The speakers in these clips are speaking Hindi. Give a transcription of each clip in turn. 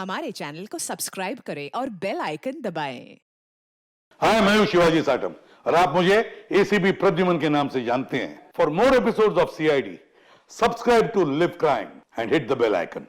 हमारे चैनल को सब्सक्राइब करें और बेल आइकन दबाएं। हाय, मैं हूं शिवाजी साटम और आप मुझे एसीपी प्रद्युमन के नाम से जानते हैं। For more episodes of CID, subscribe to live crime and hit the bell icon.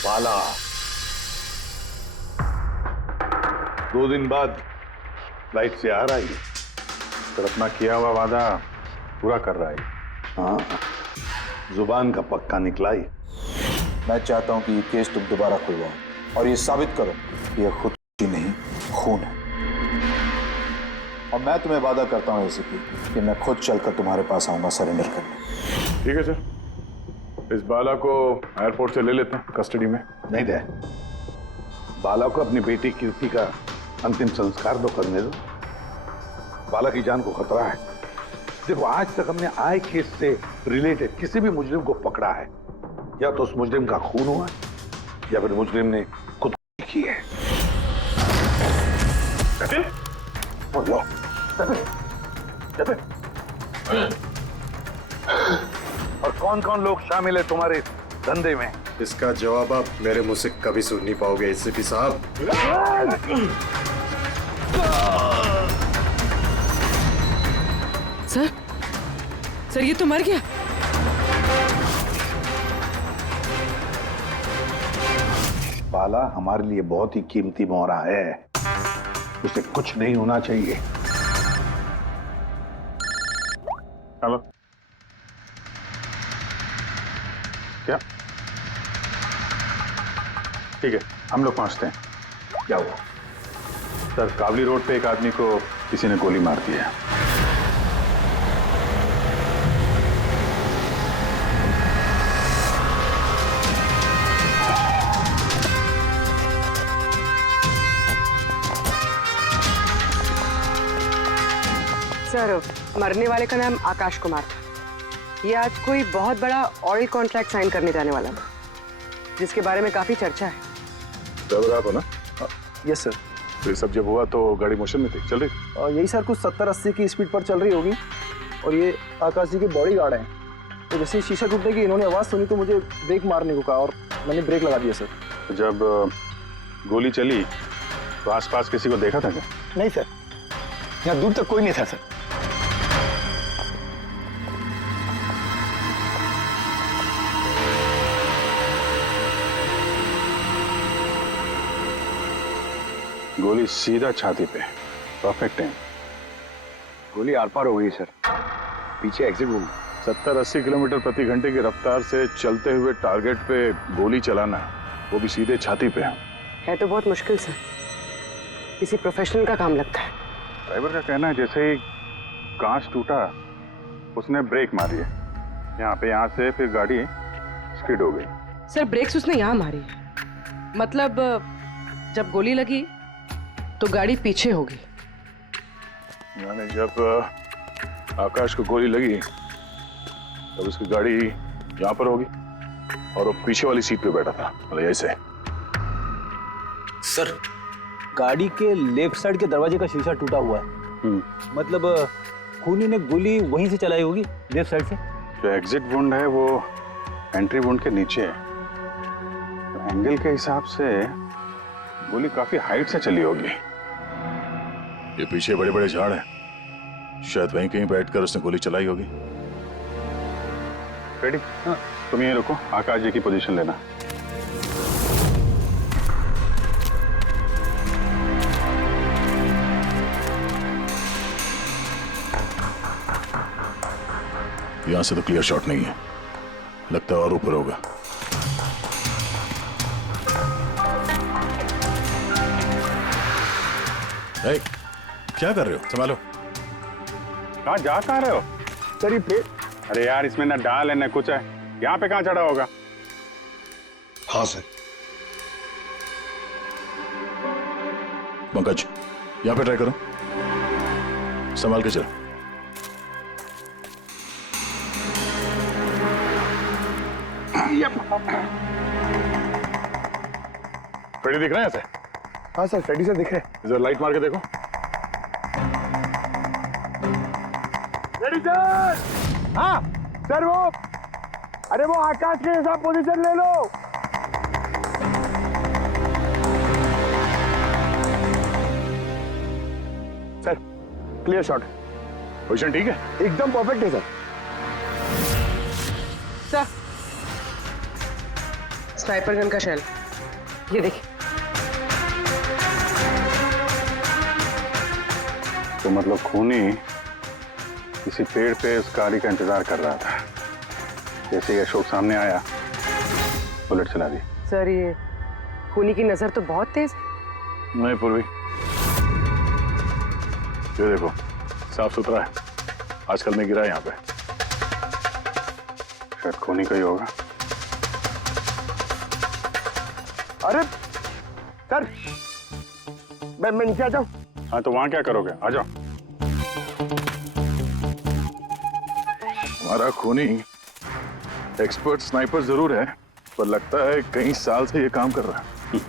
बाला 2 दिन बाद फ्लाइट से आ रहा है, फिर अपना किया हुआ वादा पूरा कर रहा है। हाँ, जुबान का पक्का निकला ही। मैं चाहता हूं कि ये केस तुम दोबारा खुलवाओ और ये साबित करो कि ये खुदकुशी नहीं, खून है। और मैं तुम्हें वादा करता हूं एसीपी कि मैं खुद चलकर तुम्हारे पास आऊंगा सरेंडर करने। ठीक है सर, इस बाला को एयरपोर्ट से ले लेते हैं कस्टडी में। नहीं दे, बाला को अपनी बेटी कीर्ति का अंतिम संस्कार तो करने दो। बाला की जान को खतरा है। देखो, आज तक हमने आए केस से रिलेटेड किसी भी मुजरिम को पकड़ा है, या तो उस मुजरिम का खून हुआ है या फिर मुजरिम ने खुदकुशी की है। बोलो, और कौन कौन लोग शामिल है तुम्हारे धंधे में? इसका जवाब आप मेरे मुंह से कभी सुन नहीं पाओगे एसीपी साहब। सर ये तो मर गया। बाला हमारे लिए बहुत ही कीमती मोहरा है, उसे कुछ नहीं होना चाहिए। हेलो, क्या? ठीक है, हम लोग पहुंचते हैं। क्या हुआ? सर, कावली रोड पे एक आदमी को किसी ने गोली मार दी है। सर, मरने वाले का नाम आकाश कुमार था। ये आज कोई बहुत बड़ा ऑयल कॉन्ट्रैक्ट साइन करने जाने वाला था, जिसके बारे में काफी चर्चा है। ड्राइवर आप हो ना? Yes sir. तो ये सब जब हुआ तो गाड़ी मोशन में थी, चल रही? यही सर कुछ 70-80 की स्पीड पर चल रही होगी। और ये आकाश जी के बॉडी गार्ड हैं। तो जैसे ही शीशा टूटने की इन्होंने आवाज़ सुनी तो मुझे ब्रेक मारने को कहा और मैंने ब्रेक लगा दिया सर। जब गोली चली तो आसपास किसी को देखा था क्या? नहीं सर, यहाँ दूर तक कोई नहीं था सर। गोली सीधा छाती पे, परफेक्ट टाइम। गोली आर पार हो गई सर, पीछे एग्जिट रूम। 70-80 किलोमीटर प्रति घंटे की रफ्तार से चलते हुए टारगेट पे गोली चलाना, वो भी सीधे छाती पे है तो बहुत मुश्किल सर, किसी प्रोफेशनल का काम लगता है। ड्राइवर का कहना है जैसे ही कांच टूटा उसने ब्रेक मारी है यहाँ से, फिर गाड़ी स्किड हो गई। सर, ब्रेक्स उसने यहाँ मारी, मतलब जब गोली लगी तो गाड़ी पीछे हो गई। यानी जब आकाश को गोली लगी तब उसकी गाड़ी यहाँ पर होगी और वो पीछे वाली सीट पे बैठा था, मतलब ऐसे। सर, गाड़ी के लेफ्ट साइड के दरवाजे का शीशा टूटा हुआ है। मतलब खूनी ने गोली वहीं से चलाई होगी, लेफ्ट साइड से। जो एग्जिट वुंड है वो एंट्री वुंड के नीचे है, तो एंगल के हिसाब से गोली काफी हाइट से चली होगी। ये पीछे बड़े बड़े झाड़ हैं, शायद वहीं कहीं बैठकर उसने गोली चलाई होगी। रेडी? तुम यहीं रुको, आकाश जी की पोजीशन लेना। यहाँ से तो क्लियर शॉट नहीं है। लगता है और ऊपर होगा। ए, क्या कर रहे हो? संभालो। कहाँ रहे हो? सर ये प्लेट। अरे यार, इसमें ना दाल है ना कुछ है, यहाँ पे कहाँ चढ़ा होगा? हाँ सर। पंकज, यहाँ पे ट्राई करो, संभाल के चलो। फ्रेडी दिख रहे हैं ऐसे? हाँ सर, फ्रेडी सर दिख रहे हैं। इधर लाइट मार के देखो। Freddy sir! हाँ सर, वो आकाश के हिसाब पोजीशन ले लो। Sir clear shot. पोजीशन ठीक है? एकदम परफेक्ट है सर। सर, स्नाइपर गन का शेल, ये देखिए। तो मतलब खूनी किसी पेड़ पे उस गाड़ी का इंतजार कर रहा था। जैसे ही अशोक सामने आया, बुलेट चला दी। सर, ये खूनी की नजर तो बहुत तेज है। नहीं पूर्वी, ये देखो साफ सुथरा है। आजकल में गिरा यहाँ पे, शायद खूनी का ही होगा। अरे सर, मैं नीचे आ जाऊं? हाँ तो वहां क्या करोगे? आ जाओ। हमारा खूनी एक्सपर्ट स्नाइपर जरूर है, पर लगता है कई साल से ये काम कर रहा है।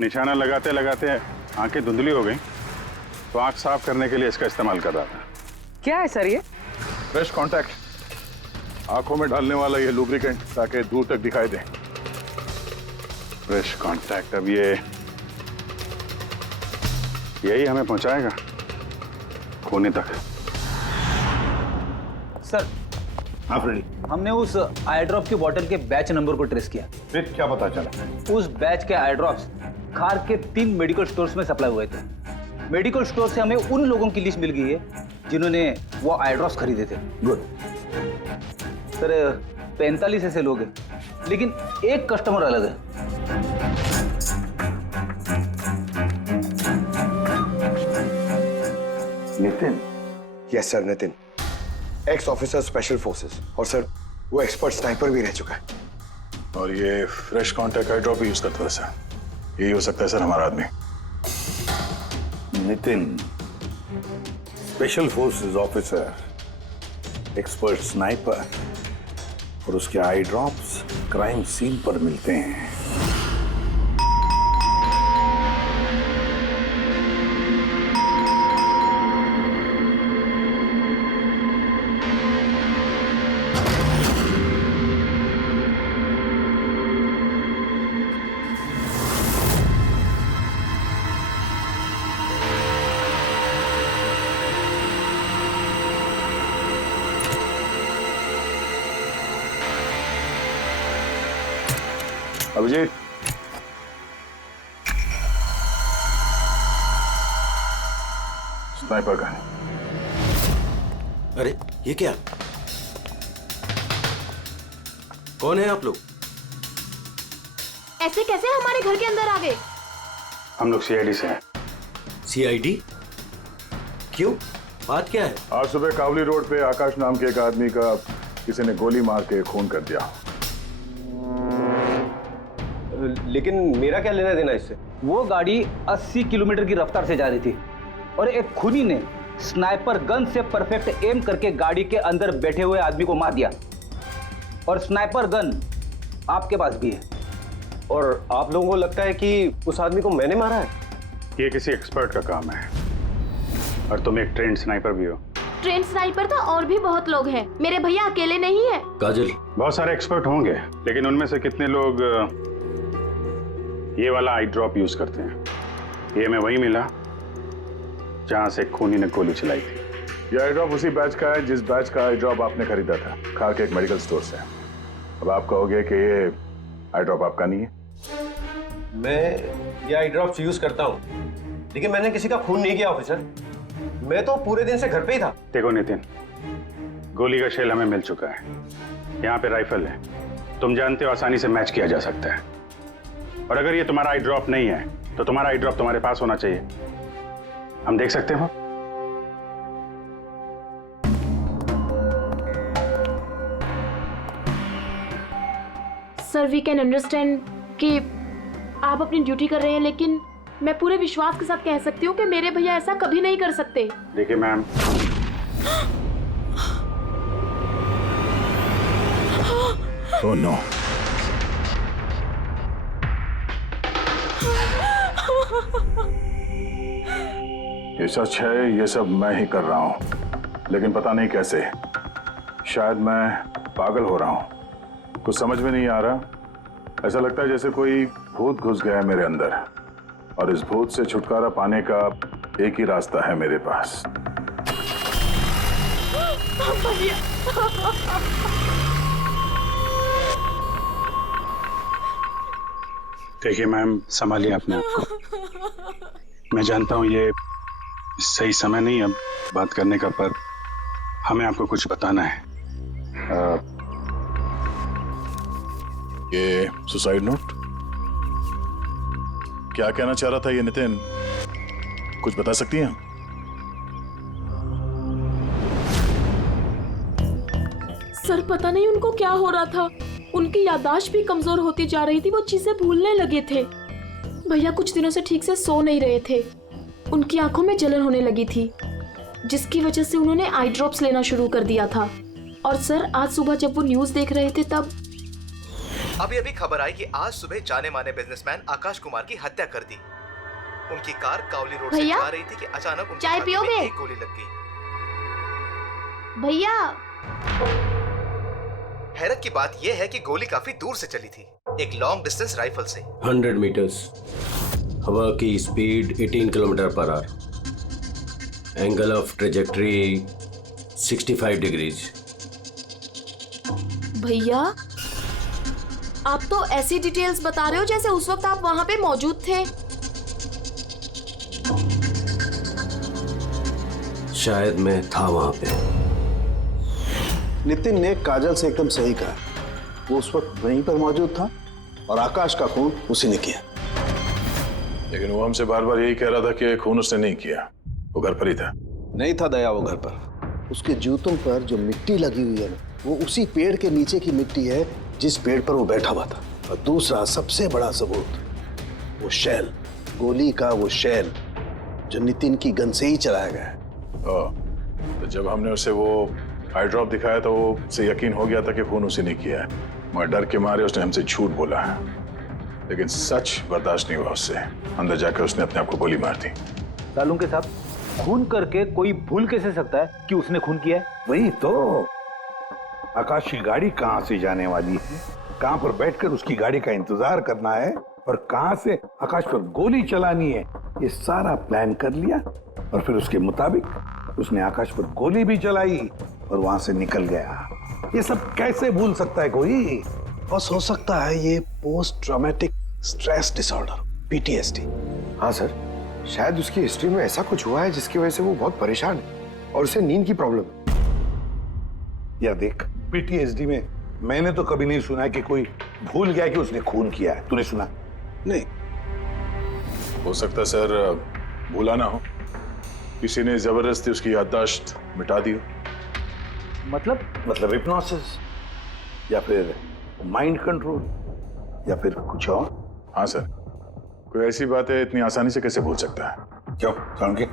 निशाना लगाते लगाते आंखें धुंधली हो गई, तो आंख साफ करने के लिए इसका इस्तेमाल कर रहा था। क्या है सर ये? फ्रेश कांटेक्ट, आंखों में डालने वाला ये लुब्रिकेंट, ताकि दूर तक दिखाई दे। फ्रेश कांटेक्ट, अब यही हमें पहुंचाएगा खूनी तक। सर, हाँ फ्रेडी, हमने उस आई ड्रॉप की बोतल के बैच नंबर को ट्रेस किया। फिर क्या पता चला? उस बैच के आई ड्रॉप्स खार के 3 मेडिकल स्टोर्स में सप्लाई हुए थे। मेडिकल स्टोर से हमें उन लोगों की लिस्ट मिल गई है जिन्होंने वो आई ड्रॉप्स खरीदे थे। गुड। सर, 45 ऐसे लोग हैं, लेकिन एक कस्टमर अलग है। Nitin? Yes sir, Nitin, x officer special forces, और सर वो एक्सपर्ट स्नाइपर भी रह चुका है। और ये फ्रेश कांटेक्ट आई ड्रॉप यूज करता है सर। यही हो सकता है सर हमारा आदमी। Nitin, special forces officer, expert sniper और उसके आई ड्रॉप्स क्राइम सीन पर मिलते हैं। Abhijeet, sniper gun. अरे ये क्या? कौन है आप लोग? ऐसे कैसे हमारे घर के अंदर आ गए? हम लोग सीआईडी से हैं। सीआईडी? क्यों? बात क्या है? आज सुबह कावली रोड पे आकाश नाम के एक आदमी का किसी ने गोली मार के खून कर दिया। लेकिन मेरा क्या लेना देना इससे? वो गाड़ी 80 किलोमीटर की रफ्तार से जा रही थी और एक खूनी ने स्नाइपर गन से परफेक्ट एम करके गाड़ी के अंदर बैठे हुए आदमी को मार दिया। और स्नाइपर गन आपके पास भी है। और आप लोगों को लगता है कि उस आदमी को मैंने मारा है? ये किसी एक्सपर्ट का काम है, और तुम एक ट्रेंड स्नाइपर भी हो। ट्रेन स्नाइपर तो और भी बहुत लोग हैं, मेरे भैया अकेले नहीं है। काजल, बहुत सारे एक्सपर्ट होंगे, लेकिन उनमें से कितने लोग ये वाला आई ड्रॉप यूज करते हैं? ये मैं वही मिला जहां से खूनी ने गोली चलाई थी। ये आई ड्रॉप उसी बैच का है जिस बैच का आई ड्रॉप आपने खरीदा था खार के एक मेडिकल स्टोर से। अब आप कहोगे कि ये आई ड्रॉप आपका नहीं है। मैं ये आई ड्रॉप्स यूज करता हूँ, लेकिन मैंने किसी का खून नहीं किया ऑफिसर। मैं तो पूरे दिन से घर पे ही था। देखो नितिन, गोली का शेल हमें मिल चुका है, यहाँ पे राइफल है, तुम जानते हो आसानी से मैच किया जा सकता है। और अगर ये तुम्हारा आई ड्रॉप नहीं है तो तुम्हारा आई ड्रॉप तुम्हारे पास होना चाहिए, हम देख सकते हो। सर वी कैन अंडरस्टैंड कि आप अपनी ड्यूटी कर रहे हैं, लेकिन मैं पूरे विश्वास के साथ कह सकती हूँ कि मेरे भैया ऐसा कभी नहीं कर सकते। देखिए मैम, ओह नो, ये सच है, ये सब मैं ही कर रहा हूं, लेकिन पता नहीं कैसे। शायद मैं पागल हो रहा हूं, कुछ समझ में नहीं आ रहा। ऐसा लगता है जैसे कोई भूत घुस गया है मेरे अंदर, और इस भूत से छुटकारा पाने का एक ही रास्ता है मेरे पास। देखिए मैम, संभालिए अपने आप को। मैं जानता हूँ ये सही समय नहीं अब बात करने का, पर हमें आपको कुछ बताना है। ये सुसाइड नोट क्या कहना चाह रहा था ये नितिन, कुछ बता सकती हैं? सर पता नहीं उनको क्या हो रहा था, उनकी याददाश्त भी कमजोर होती जा रही थी, वो चीजें भूलने लगे थे। भैया कुछ दिनों से ठीक से सो नहीं रहे थे, उनकी आंखों में जलन होने लगी थी, जिसकी वजह से उन्होंने आई ड्रॉप्स लेना शुरू कर दिया था। और सर आज सुबह जब वो न्यूज देख रहे थे तब अभी खबर आई कि आज सुबह जाने माने बिजनेसमैन आकाश कुमार की हत्या कर दी। उनकी कार कावली रोड से जा रही थी कि अचानक उनकी चाय पियोगे? एक गोली लग गई। भैया हैरत की बात यह है कि गोली काफी दूर से चली थी, एक लॉन्ग डिस्टेंस राइफल से। 100 मीटर्स, हवा की speed 18 kilometre per hour, angle of trajectory 65 degrees. भैया आप तो ऐसी डिटेल्स बता रहे हो जैसे उस वक्त आप वहां पे मौजूद थे। शायद मैं था वहां पे। नितिन ने काजल से एकदम सही कहा, वो उस वक्त वहीं पर मौजूद था और आकाश का खून उसी ने किया। लेकिन वो हमसे बार बार यही कह रहा था कि खून उसने नहीं किया, वो घर पर ही था। नहीं था दया वो घर पर, उसके जूतों पर जो मिट्टी लगी हुई है ना, वो उसी पेड़ के नीचे की मिट्टी है जिस पेड़ पर वो बैठा हुआ था। और दूसरा सबसे बड़ा सबूत, वो शैल, गोली का वो शैल जो नितिन की गन से ही चलाया गया है। तो जब हमने उसे वो आई ड्रॉप दिखाया तो वो उसे यकीन हो गया था कि खून उसी ने किया है, मगर डर के मारे उसने हमसे झूठ बोला है। लेकिन सच बर्दाश्त नहीं हुआ उससे, अंदर जाकर उसने अपने आप को गोली मार दी। सालूं के साहब, खून करके कोई भूल कैसे सकता है कि उसने खून किया है? वही तो, आकाश की गाड़ी कहाँ से जाने वाली है, कहाँ पर बैठकर उसकी गाड़ी का इंतजार करना है और कहाँ से आकाश पर गोली चलानी है, ये सारा प्लान कर लिया। और फिर उसके मुताबिक उसने आकाश पर गोली भी चलाई और वहां से निकल गया। ये सब कैसे भूल सकता है कोई? बस हो सकता है ये post traumatic stress disorder, PTSD। हाँ सर, शायद उसकी हिस्ट्री में ऐसा कुछ हुआ है जिसकी वजह से वो बहुत परेशान है और उसे नींद की प्रॉब्लम है। या देख, PTSD में मैंने तो कभी नहीं सुना कि कोई भूल गया कि उसने खून किया है। तूने सुना? नहीं। हो सकता सर भूला ना हो, किसी ने जबरदस्ती उसकी याददाश्त मिटा दी हो। मतलब हिप्नोसिस या फिर माइंड कंट्रोल या फिर कुछ और। हाँ सर, कोई ऐसी बात है इतनी आसानी से कैसे भूल सकता है? क्यों समझे?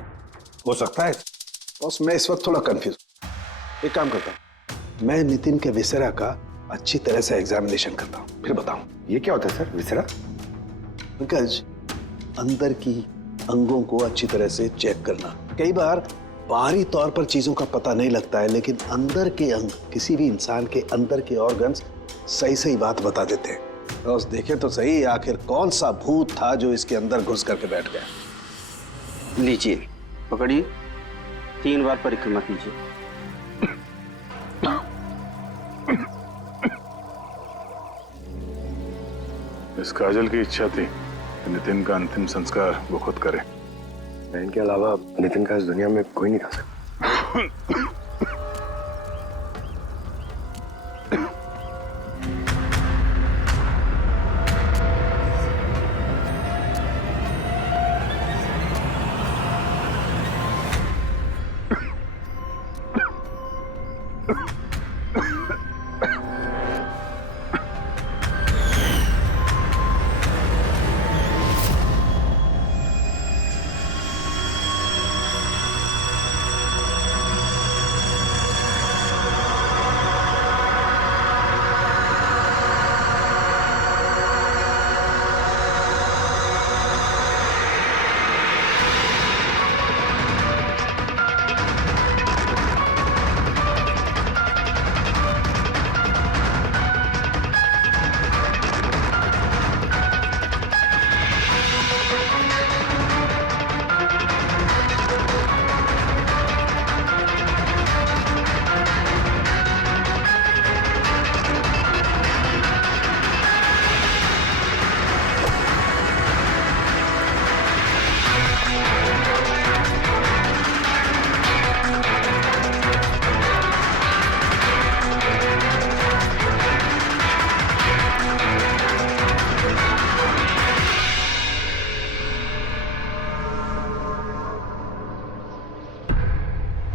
हो सकता है। बस मैं इस वक्त थोड़ा कंफ्यूज। एक काम करता हूँ, मैं नितिन के विसेरा का अच्छी तरह से एग्जामिनेशन करता हूँ, फिर बताऊँ। ये क्या होता है सर, विसेरा? पंकज, अंदर की अंगों को अच्छी तरह से चेक करना। कई बार बाहरी तौर पर चीजों का पता नहीं लगता है, लेकिन अंदर के अंग, किसी भी इंसान के अंदर के ऑर्गन्स सही सही बात बता देते हैं। बस देखे तो सही, आखिर कौन सा भूत था जो इसके अंदर घुस करके बैठ गया। लीजिए, पकड़िए, 3 बार परिक्रमा कीजिए। इस काजल की इच्छा थी कि नितिन का अंतिम संस्कार वो खुद करे। बहन के अलावा नितिन का इस दुनिया में कोई नहीं था सर।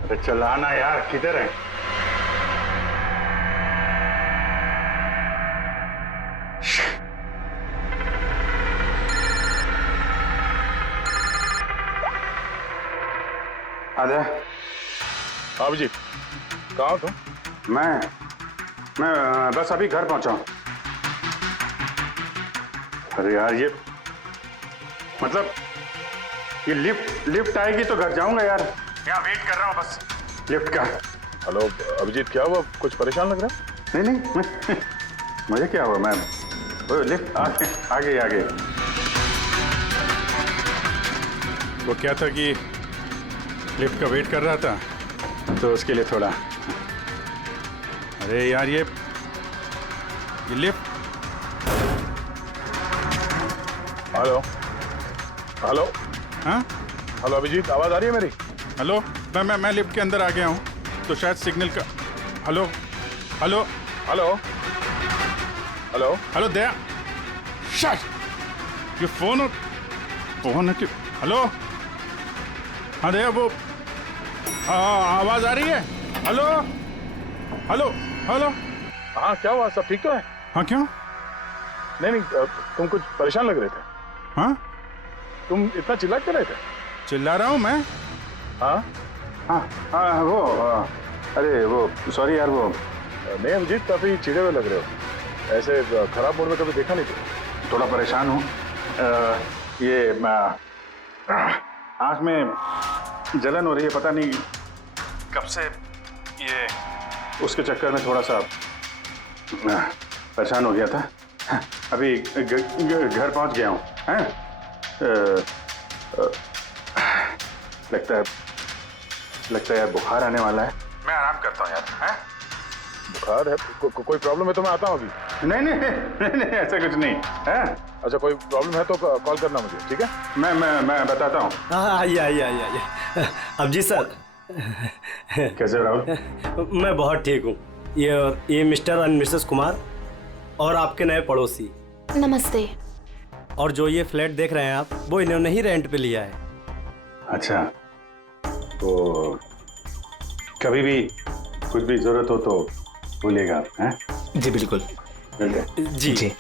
अरे चलाना यार, किधर है? आजा। अभिजीत, कहाँ हो तुम? मैं बस अभी घर पहुंचा हूं। अरे यार, ये मतलब ये लिफ्ट आएगी तो घर जाऊंगा यार। यहाँ वेट कर रहा हूँ बस लिफ्ट का। हेलो अभिजीत, क्या हुआ? कुछ परेशान लग रहा है? नहीं मुझे क्या हुआ, मैं लिफ्ट आ गई। वो क्या था कि लिफ्ट का वेट कर रहा था तो उसके लिए थोड़ा। अरे यार, ये लिफ्ट। Hello hello. हाँ हेलो अभिजीत, आवाज आ रही है मेरी? हेलो, मैं लिफ्ट के अंदर आ गया हूँ तो शायद सिग्नल का। Hello hello hello hello hello Daya, शट ये फोन है कि। हेलो हाँ दया, वो आवाज आ रही है? Hello hello hello. हाँ, क्या हुआ? सब ठीक तो है? हाँ क्यों? नहीं, तुम कुछ परेशान लग रहे थे। हाँ, तुम इतना चिल्ला क्यों रहे थे? चिल्ला रहा हूँ मैं? हाँ वो अरे वो सॉरी यार, वो नहीं अभिजीत, काफी चिढ़े हुए लग रहे हो। ऐसे खराब मूड में कभी देखा नहीं था। थोड़ा परेशान हूँ। ये आँख में जलन हो रही है, पता नहीं कब से। ये उसके चक्कर में थोड़ा सा परेशान हो गया था। अभी घर पहुंच गया हूँ। लगता है यार बुखार आने वाला है। मैं आराम करता हूँ यार। बुखार है? कोई प्रॉब्लम है तो मैं आता हूँ अभी। नहीं ऐसा कुछ नहीं है। अच्छा, कोई प्रॉब्लम है तो कॉल करना मुझे, ठीक है? मैं बताता हूँ। आइए। अब जी सर। कैसे हो राहुल? मैं बहुत ठीक हूँ। ये मिस्टर एंड मिसेस कुमार और आपके नए पड़ोसी। नमस्ते। और जो ये फ्लैट देख रहे हैं आप, वो इन्होंने ही रेंट पे लिया है। अच्छा, तो कभी भी कुछ भी जरूरत हो तो बोलिएगा आप। हैं? जी बिल्कुल। जी।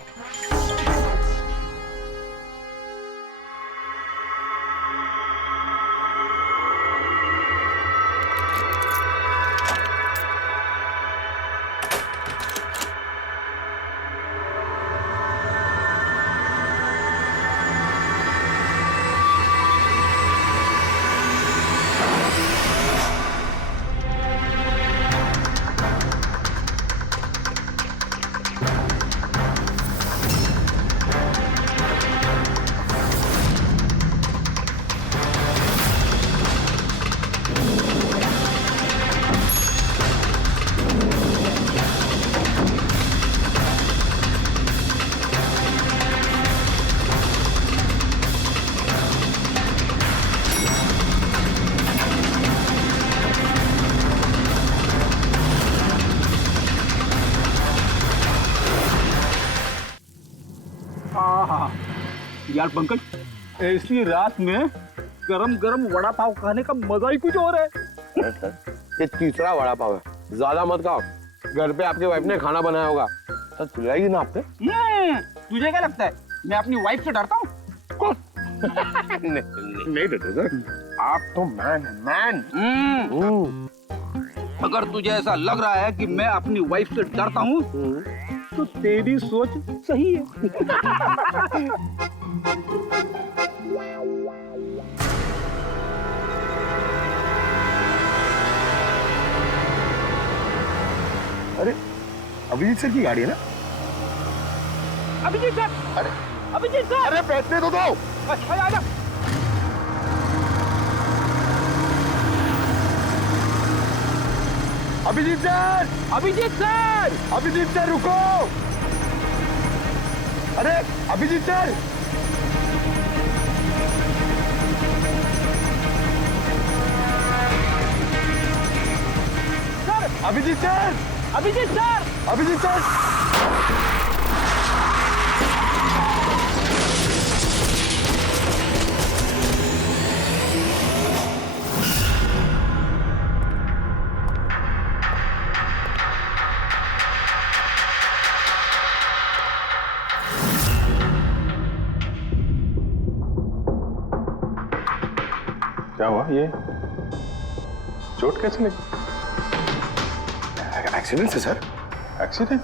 यार पंकज, ऐसी रात में गरम गरम वड़ा पाव खाने का मजा ही कुछ और है। ये तीसरा वड़ा पाव है, ज्यादा मत खाओ। घर पे आपकी वाइफ ने खाना बनाया होगा, तो खिलाएगी ना आपने? तुझे क्या लगता है मैं अपनी वाइफ से डरता हूँ? नहीं डरते सर, आप तो मैन। अगर तुझे ऐसा लग रहा है कि मैं अपनी वाइफ से डरता हूँ तो तेरी सोच सही है। अरे अभिजीत सर की गाड़ी है ना? अभिजीत सर, अभिजीत सर, अरे बैठने तो दो। आजा। Abhijeet sir, Abhijeet sir, Abhijeet sir रुको। अरे Abhijeet sir, Abhijeet sir, Abhijeet sir, Abhijeet sir. क्या हुआ? ये चोट कैसे लगी? एक्सीडेंट है सर। एक्सीडेंट?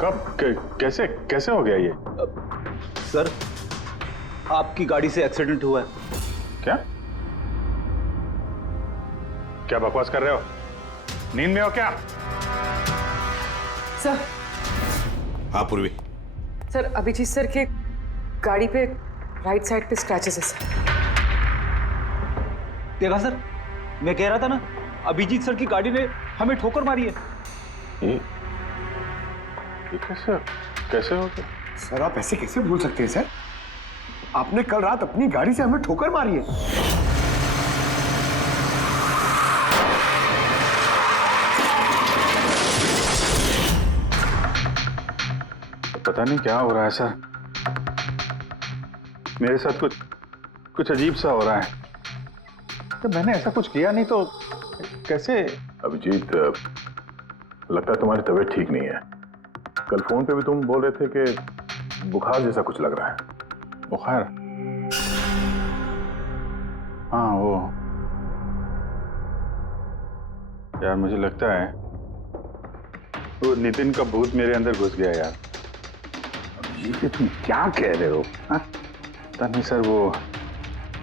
कब? कैसे कैसे हो गया ये? सर, आपकी गाड़ी से एक्सीडेंट हुआ है। क्या क्या बकवास कर रहे हो? नींद में हो क्या? सर। हाँ पूर्वी। सर, अभिजीत सर के गाड़ी पे राइट साइड पे स्क्रैचेस है सर। देखा सर, मैं कह रहा था ना, अभिजीत सर की गाड़ी ने हमें ठोकर मारी है। ये कैसे कैसे हो गया? सर आप ऐसे कैसे भूल सकते हैं सर? आपने कल रात अपनी गाड़ी से हमें ठोकर मारी है। पता नहीं क्या हो रहा है सर, मेरे साथ कुछ अजीब सा हो रहा है। तो मैंने ऐसा कुछ किया नहीं तो कैसे? अभिजीत, लगता है तुम्हारी तबीयत ठीक नहीं है। कल फोन पे भी तुम बोल रहे थे कि बुखार जैसा कुछ लग रहा है। बुखार? हाँ वो यार, मुझे लगता है वो नितिन का भूत मेरे अंदर घुस गया यार। ये तुम क्या कह रहे हो? पता नहीं सर, वो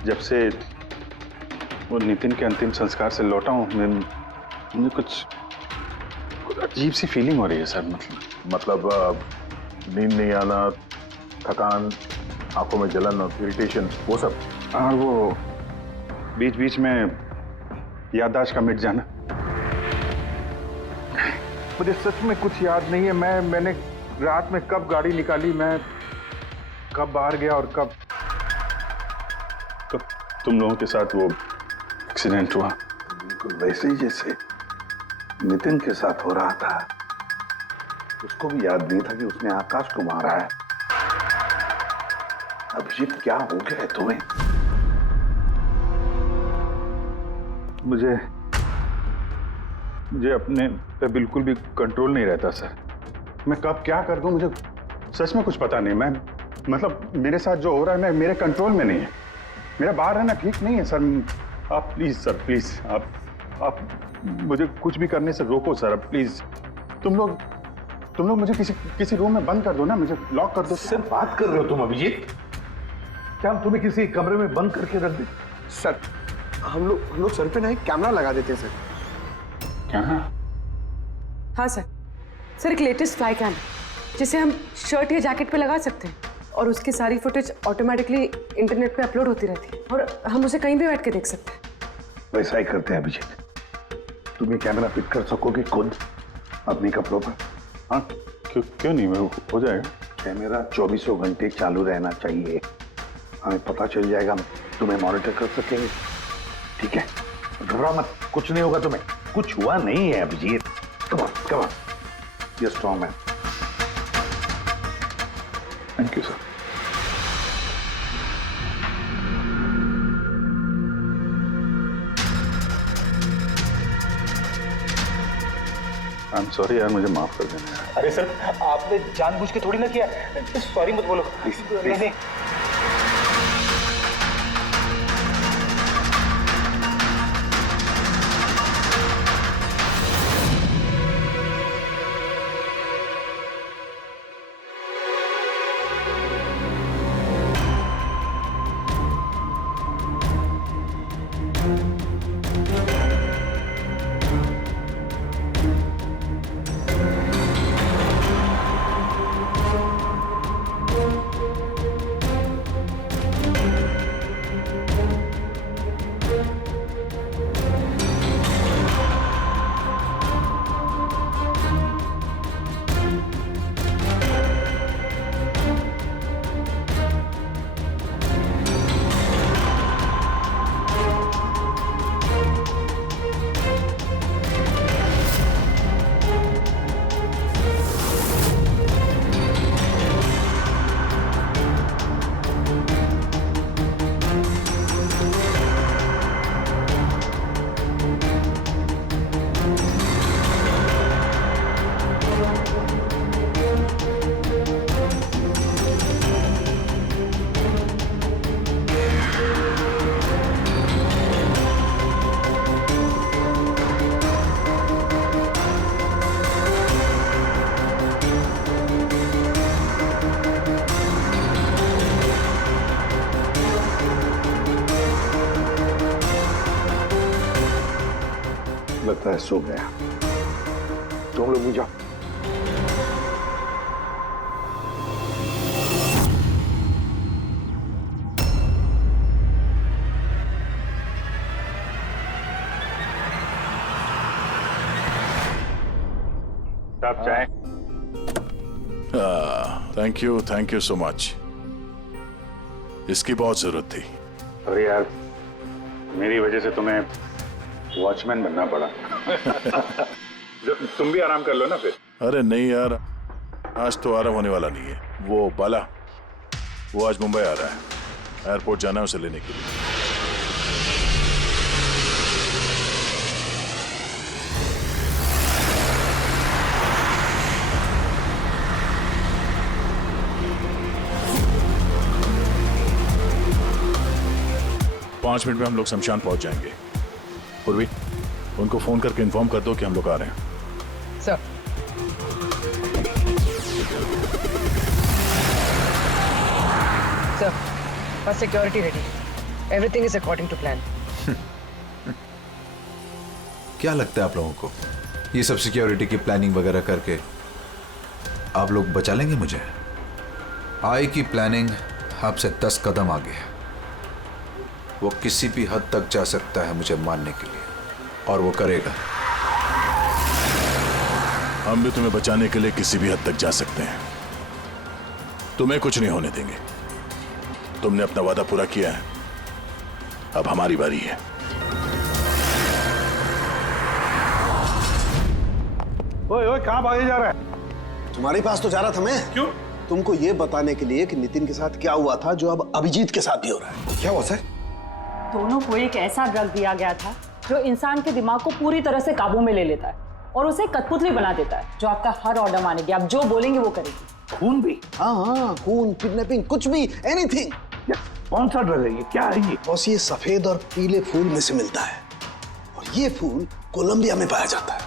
जब से वो नितिन के अंतिम संस्कार से लौटा हूँ, मुझे कुछ अजीब सी फीलिंग हो रही है सर। मतलब नींद नहीं आना, थकान, आंखों में जलन और इरिटेशन, वो सब? और वो बीच बीच में याददाश्त का मिट जाना। मुझे सच में कुछ याद नहीं है। मैंने रात में कब गाड़ी निकाली, मैं कब बाहर गया और कब तुम लोगों के साथ वो एक्सीडेंट हुआ। बिल्कुल वैसे ही जैसे नितिन के साथ हो रहा था। उसको भी याद नहीं था कि उसने आकाश को मारा है। अभिजीत, क्या हो गया है तुम्हें? मुझे अपने पे बिल्कुल भी कंट्रोल नहीं रहता सर। मैं कब क्या कर दूं, मुझे सच में कुछ पता नहीं। मैं मतलब मेरे साथ जो हो रहा है मेरे कंट्रोल में नहीं है। मेरा बाहर रहना ठीक नहीं है सर। आप प्लीज सर, प्लीज आप मुझे कुछ भी करने से रोको सर, प्लीज। तुम लोग मुझे किसी रूम में बंद कर दो ना, मुझे लॉक कर दो। सिर्फ बात कर रहे हो तुम अभिजीत? क्या हम तुम्हें किसी कमरे में बंद करके रख दे? सर हम लोग सर पे ना एक कैमरा लगा देते हैं सर। क्या? हाँ सर, एक लेटेस्ट फ्लाई कैम जिसे हम शर्ट या जैकेट पे लगा सकते हैं और उसकी सारी फुटेज ऑटोमेटिकली इंटरनेट पे अपलोड होती रहती है और हम उसे कहीं भी बैठ के देख सकते हैं। वैसा ही करते हैं अभिजीत। तुम ये कैमरा फिट कर सकोगे खुद अपने कपड़ों पर? हाँ, क्यों नहीं, हो जाएगा। कैमरा 24 घंटे चालू रहना चाहिए। हमें पता चल जाएगा, तुम्हें मॉनिटर कर सकेंगे। ठीक है, घबराओ मत, कुछ नहीं होगा तुम्हें। कुछ हुआ नहीं है Abhijeet. Come on, you strong man. Thank you sir. I am sorry यार, मुझे माफ कर देना यार। अरे सर, आपने जानबूझ के थोड़ी ना किया, सॉरी मत बोलो। नहीं नहीं। लगता है सो गया। तुम लोग भी जाओ। आप चाहें? Thank you so much. इसकी बहुत जरूरत थी। अरे यार, मेरी वजह से तुम्हें वॉचमैन बनना पड़ा। तुम भी आराम कर लो ना फिर। अरे नहीं यार, आज तो आराम होने वाला नहीं है। वो बाला, वो आज मुंबई आ रहा है, एयरपोर्ट जाना है उसे लेने के लिए। पांच मिनट में हम लोग शमशान पहुंच जाएंगे। पूर्वी, उनको फोन करके इन्फॉर्म कर दो कि हम लोग आ रहे हैं। सर। सर, बस security ready. Everything is according to plan. क्या लगता है आप लोगों को, ये सब सिक्योरिटी की प्लानिंग वगैरह करके आप लोग बचा लेंगे मुझे? आई की प्लानिंग आपसे 10 कदम आगे है। वो किसी भी हद तक जा सकता है मुझे मारने के लिए, और वो करेगा। हम भी तुम्हें बचाने के लिए किसी भी हद तक जा सकते हैं। तुम्हें कुछ नहीं होने देंगे। तुमने अपना वादा पूरा किया है, अब हमारी बारी है। ओए ओए, कहां भागे जा रहा है? तुम्हारे पास तो जा रहा था मैं। क्यों? तुमको ये बताने के लिए कि नितिन के साथ क्या हुआ था, जो अब अभिजीत के साथ भी हो रहा है। क्या हुआ सर? दोनों को एक ऐसा ड्रग दिया गया था जो इंसान के दिमाग को पूरी तरह से काबू में ले लेता है और उसे कठपुतली बना देता है, जो आपका हर ऑर्डर मानेगी। आप जो बोलेंगे वो करेगी। खून भी? हाँ, खून, किडनैपिंग, कुछ भी, एनीथिंग। कौन सा ड्रग है ये? क्या है ये? बॉस, ये सफेद और पीले फूल में से मिलता है, और ये फूल कोलंबिया में पाया जाता है।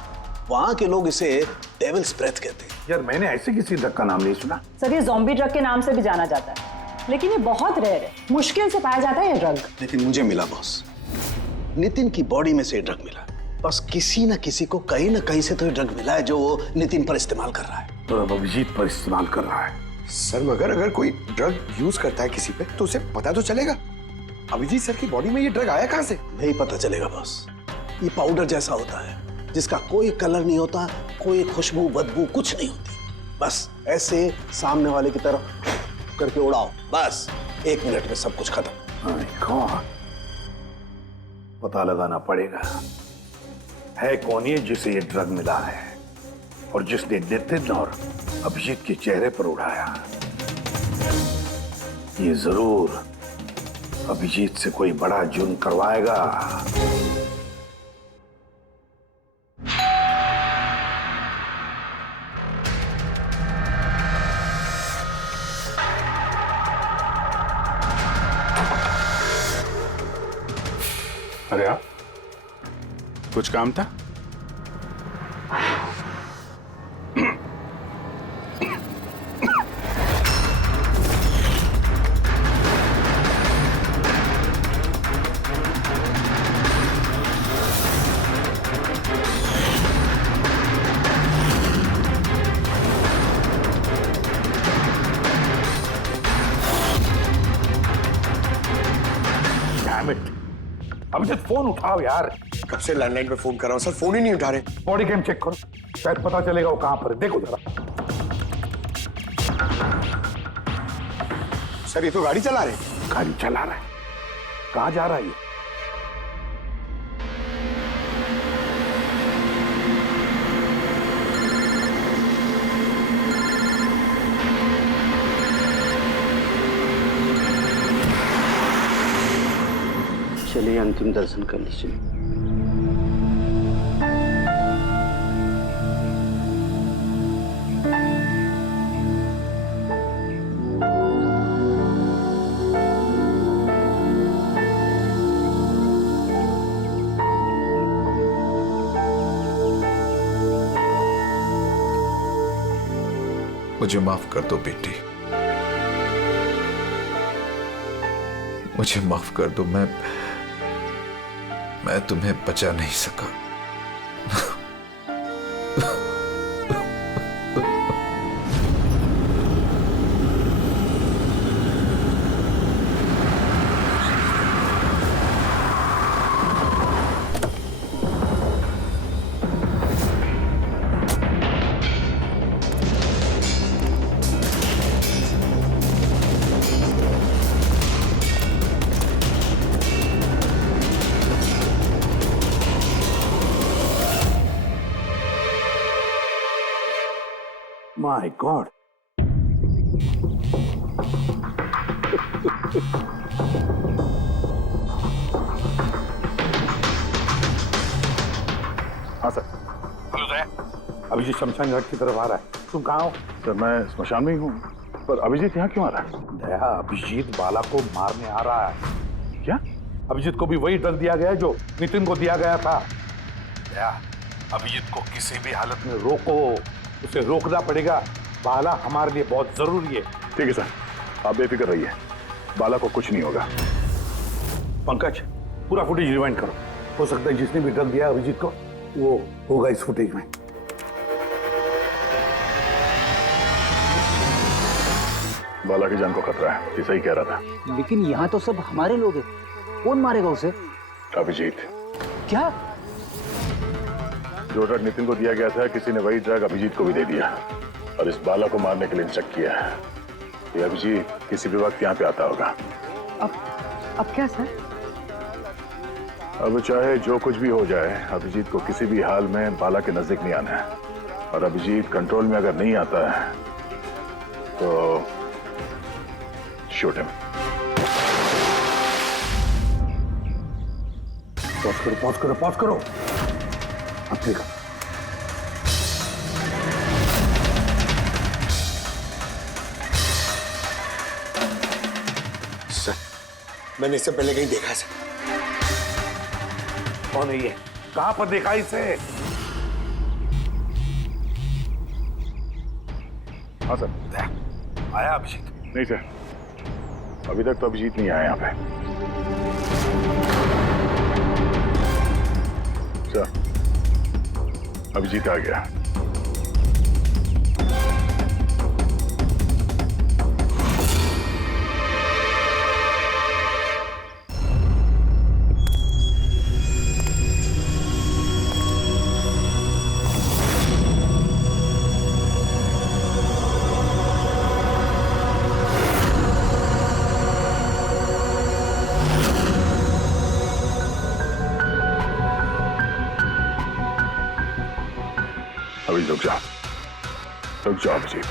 वहां के लोग इसे डेविल्स ब्रेथ कहते हैं। यार, मैंने ऐसे किसी ड्रग का नाम नहीं सुना। सर, ये ज़ॉम्बी ड्रग के नाम से भी जाना जाता है, लेकिन ये बहुत रेयर है, मुश्किल से पाया जाता है ये ड्रग। लेकिन मुझे मिला बॉस, नितिन की बॉडी में से ड्रग मिला। बस किसी न किसी को कहीं ना कहीं से तो ये ड्रग मिला है, जो वो नितिन पर इस्तेमाल कर रहा है। तो अब अभिजीत पर इस्तेमाल कर रहा है। सर, मगर अगर कोई ड्रग यूज करता है किसी पे, तो उसे पता तो चलेगा। अभिजीत सर की बॉडी में ये ड्रग आया कहां से? नहीं पता चलेगा बॉस। ये पाउडर जैसा होता है, जिसका कोई कलर नहीं होता, कोई खुशबू बदबू कुछ नहीं होती। बस ऐसे सामने वाले की तरफ करके उड़ाओ, बस 1 मिनट में सब कुछ खत्म। पता लगाना पड़ेगा है कौन ये जिसे ये ड्रग मिला है, और जिसने नितिन और अभिजीत के चेहरे पर उड़ाया। ये जरूर अभिजीत से कोई बड़ा जुर्म करवाएगा। अरे आप, कुछ काम था? अभिजीत फोन उठाओ यार। कब से लैंडलाइन पे फोन कर रहा हूँ सर, फोन ही नहीं उठा रहे। बॉडी कैम चेक करो, शायद पता चलेगा वो कहां पर है। देखो जरा। सर ये तो गाड़ी चला रहे। गाड़ी चला रहा है? कहां जा रहा है ये? चलिए अंतिम दर्शन कर लीजिए। मुझे माफ कर दो बेटी, मुझे माफ कर दो। मैं तुम्हें बचा नहीं सका। My God. हाँ सर। अभिजीत शमशान घाट की तरफ आ रहा है। तुम कहाँ हो? सर मैं स्मशान में ही हूँ, पर अभिजीत यहाँ क्यों आ रहा है? दया, अभिजीत बाला को मारने आ रहा है। क्या? अभिजीत को भी वही ड्रग दिया गया है जो नितिन को दिया गया था। दया, अभिजीत को किसी भी हालत में रोको, उसे रोकना पड़ेगा। बाला हमारे लिए बहुत जरूरी है। ठीक है सर, आप बेफिक्र रहिए, बाला को कुछ नहीं होगा। पंकज, पूरा फुटेज रिवाइंड करो। हो सकता है जिसने भी ड्रग दिया अभिजीत को वो होगा इस फुटेज में। बाला की जान को खतरा है, ये सही कह रहा था। लेकिन यहाँ तो सब हमारे लोग हैं, कौन मारेगा उसे? अभिजीत। क्या? जो ड्रग नितिन को दिया गया था, किसी ने वही ड्रग अभिजीत को भी दे दिया और इस बाला को मारने के लिए इंस्ट्रक्ट किया है। ये अभिजीत किसी भी वक्त यहाँ पे आता होगा। अब क्या सर? अब चाहे जो कुछ भी हो जाए, अभिजीत को किसी भी हाल में बाला के नजदीक नहीं आना है। और अभिजीत कंट्रोल में अगर नहीं आता है तो शूट हिम। पॉज करो। अब देखो। सर मैंने इससे पहले कहीं देखा सर। कौन है ये? कहां पर देखा इसे? हाँ सर। आया अभिजीत? नहीं सर, अभी तक तो अभिजीत नहीं आया यहाँ पे। सर, अभिजीत आ गया। अभी रुक जाओ अभिजीत।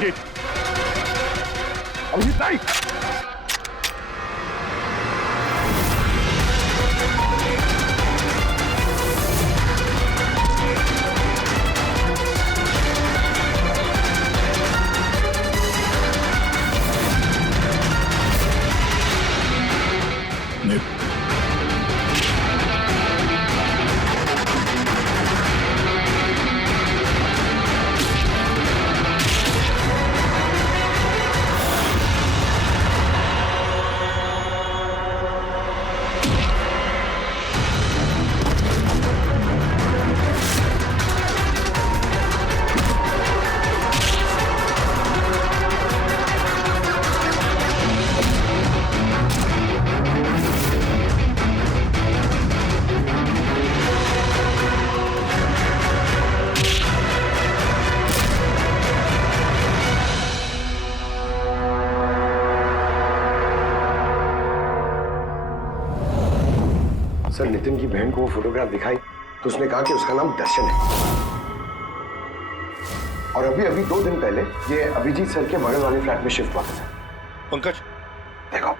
अभिजीत, अभिजीत नहीं। सर, नितिन की बहन को वो फोटोग्राफ दिखाई तो उसने कहा कि उसका नाम दर्शन है। और अभी अभी 2 दिन पहले ये अभिजीत सर के बगल वाले फ्लैट में शिफ्ट हुआ था। पंकज, देखो,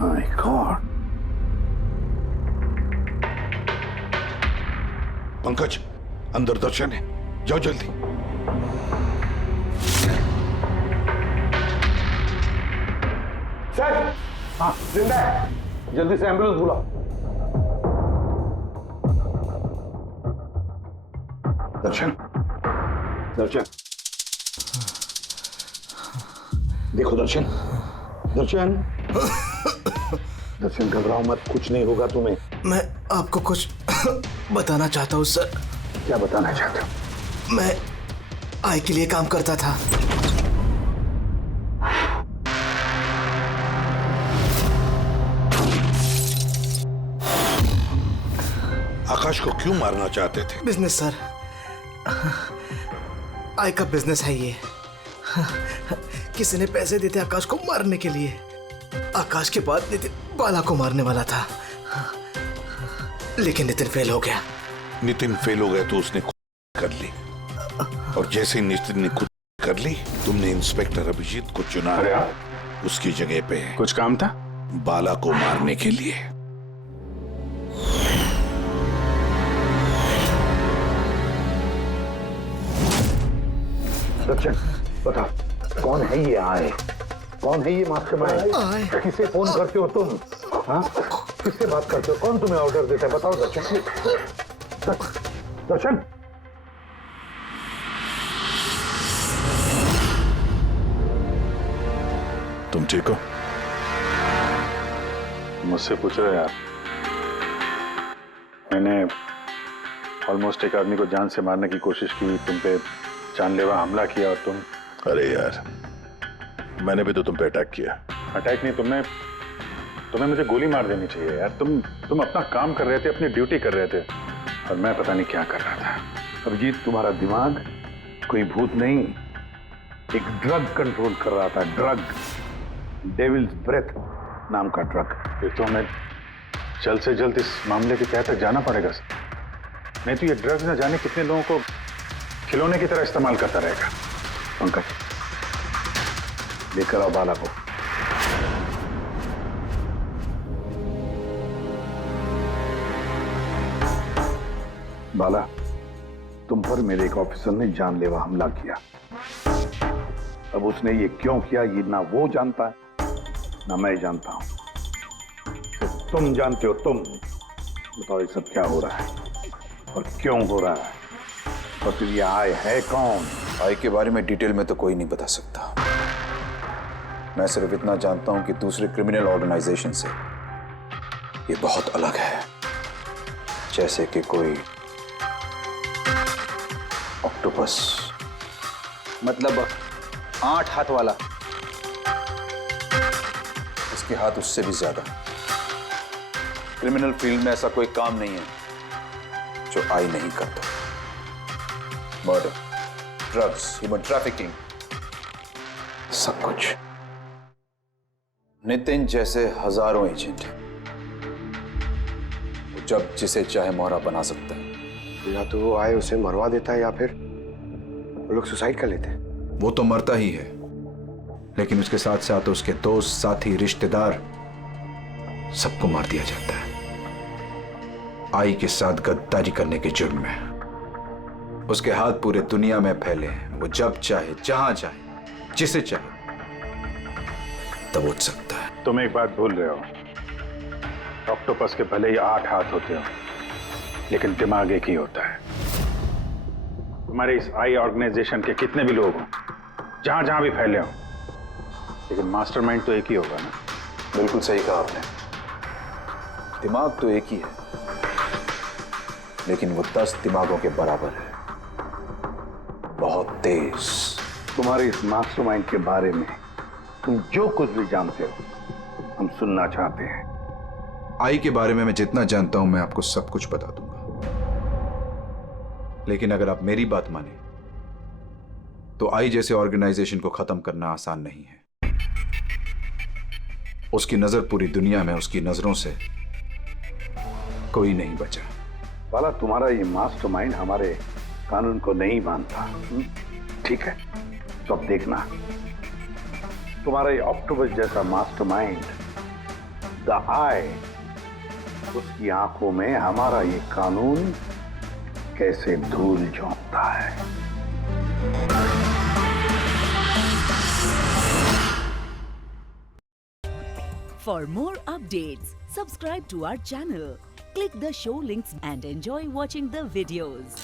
माय गॉड। पंकज, अंदर दर्शन है, जाओ जल्दी। सर, हाँ जिंदा है, जल्दी से एम्बुलेंस बुलाओ। दर्शन, दर्शन, देखो दर्शन, दर्शन, दर्शन घबराओ मत, कुछ नहीं होगा तुम्हें। मैं आपको कुछ बताना चाहता हूँ सर। क्या बताना चाहते हो? मैं आई के लिए काम करता था। आकाश को क्यों मारना चाहते थे? बिजनेस सर, आई का बिजनेस है ये। किसी ने पैसे देते आकाश को मारने के लिए। आकाश के बाद नितिन बाला को मारने वाला था, लेकिन नितिन फेल हो गया। नितिन फेल हो गया तो उसने खुद कर ली, और जैसे ही नितिन ने खुद कर ली, तुमने इंस्पेक्टर अभिजीत को चुना उसकी जगह पे। कुछ काम था? बाला को मारने के लिए। दर्शन, बता कौन है ये आए? कौन है ये मास्टरमाइंड? किसे फोन करते हो तुम? हाँ, किससे बात करते हो? कौन तुम्हें ऑर्डर देता है? बताओ दर्शन। दर्शन, तुम ठीक हो? मुझसे पूछ रहे यार। मैंने ऑलमोस्ट एक आदमी को जान से मारने की कोशिश की, तुम पे जानलेवा हमला किया, और तुम। अरे यार, मैंने भी तो तुम पे अटैक किया। अटैक नहीं, तुम्हें मुझे गोली मार देनी चाहिए यार। तुम अपना काम कर रहे थे, अपनी ड्यूटी कर रहे थे, और मैं पता नहीं क्या कर रहा था। अभिजीत, तुम्हारा दिमाग कोई भूत नहीं, एक ड्रग कंट्रोल कर रहा था। ड्रग, डेविल्स ब्रेथ नाम का ड्रग। फिर तो हमें जल्द से जल्द इस मामले के तहत जाना पड़ेगा, नहीं तो ये ड्रग्स न जाने कितने लोगों को खिलौने की तरह इस्तेमाल करता रहेगा। पंकज, लेकर आओ बाला को। बाला, तुम पर मेरे एक ऑफिसर ने जानलेवा हमला किया। अब उसने ये क्यों किया, ये ना वो जानता है ना मैं जानता हूं, सिर्फ तुम जानते हो। तुम बताओ ये सब क्या हो रहा है और क्यों हो रहा है, और फिर ये आय है कौन? आई के बारे में डिटेल में तो कोई नहीं बता सकता। मैं सिर्फ इतना जानता हूं कि दूसरे क्रिमिनल ऑर्गेनाइजेशन से ये बहुत अलग है, जैसे कि कोई ऑक्टोपस। मतलब 8 हाथ वाला? इसके हाथ उससे भी ज्यादा। क्रिमिनल फील्ड में ऐसा कोई काम नहीं है जो आई नहीं करता। मर्डर, ड्रग्स, ह्यूमन ट्रैफिकिंग, सब कुछ। नितिन जैसे हजारों एजेंट हैं, वो जब जिसे चाहे मोहरा बना सकता है। या तो वो आए उसे मरवा देता है या फिर वो लोग सुसाइड कर लेते हैं। वो तो मरता ही है, लेकिन उसके साथ साथ उसके दोस्त, साथी, रिश्तेदार सबको मार दिया जाता है आई के साथ गद्दारी करने के जुर्म में। उसके हाथ पूरे दुनिया में फैले हैं। वो जब चाहे, जहां चाहे, जिसे चाहे दबोच सकता है। तुम एक बात भूल रहे हो, ऑक्टोपस के भले ही 8 हाथ होते हो, लेकिन दिमाग एक ही होता है। तुम्हारे इस आई ऑर्गेनाइजेशन के कितने भी लोग हों, जहां जहां भी फैले हों, लेकिन मास्टरमाइंड तो एक ही होगा ना। बिल्कुल सही कहा आपने। दिमाग तो एक ही है, लेकिन वो 10 दिमागों के बराबर है, बहुत तेज। तुम्हारे इस मास्टरमाइंड के बारे में तुम जो कुछ भी जानते हो हम सुनना चाहते हैं। आई के बारे में मैं जितना जानता हूं मैं आपको सब कुछ बता दूंगा, लेकिन अगर आप मेरी बात माने तो आई जैसे ऑर्गेनाइजेशन को खत्म करना आसान नहीं है। उसकी नजर पूरी दुनिया में, उसकी नजरों से कोई नहीं बचा। बाला, तुम्हारा ये मास्टरमाइंड हमारे कानून को नहीं मानता, ठीक है? तो अब देखना, तुम्हारा ये ऑक्टोपस जैसा मास्टरमाइंड द आई, उसकी आंखों में हमारा ये कानून कैसे धूल झोंकता है। For more updates, subscribe to our channel, click the show links and enjoy watching the videos.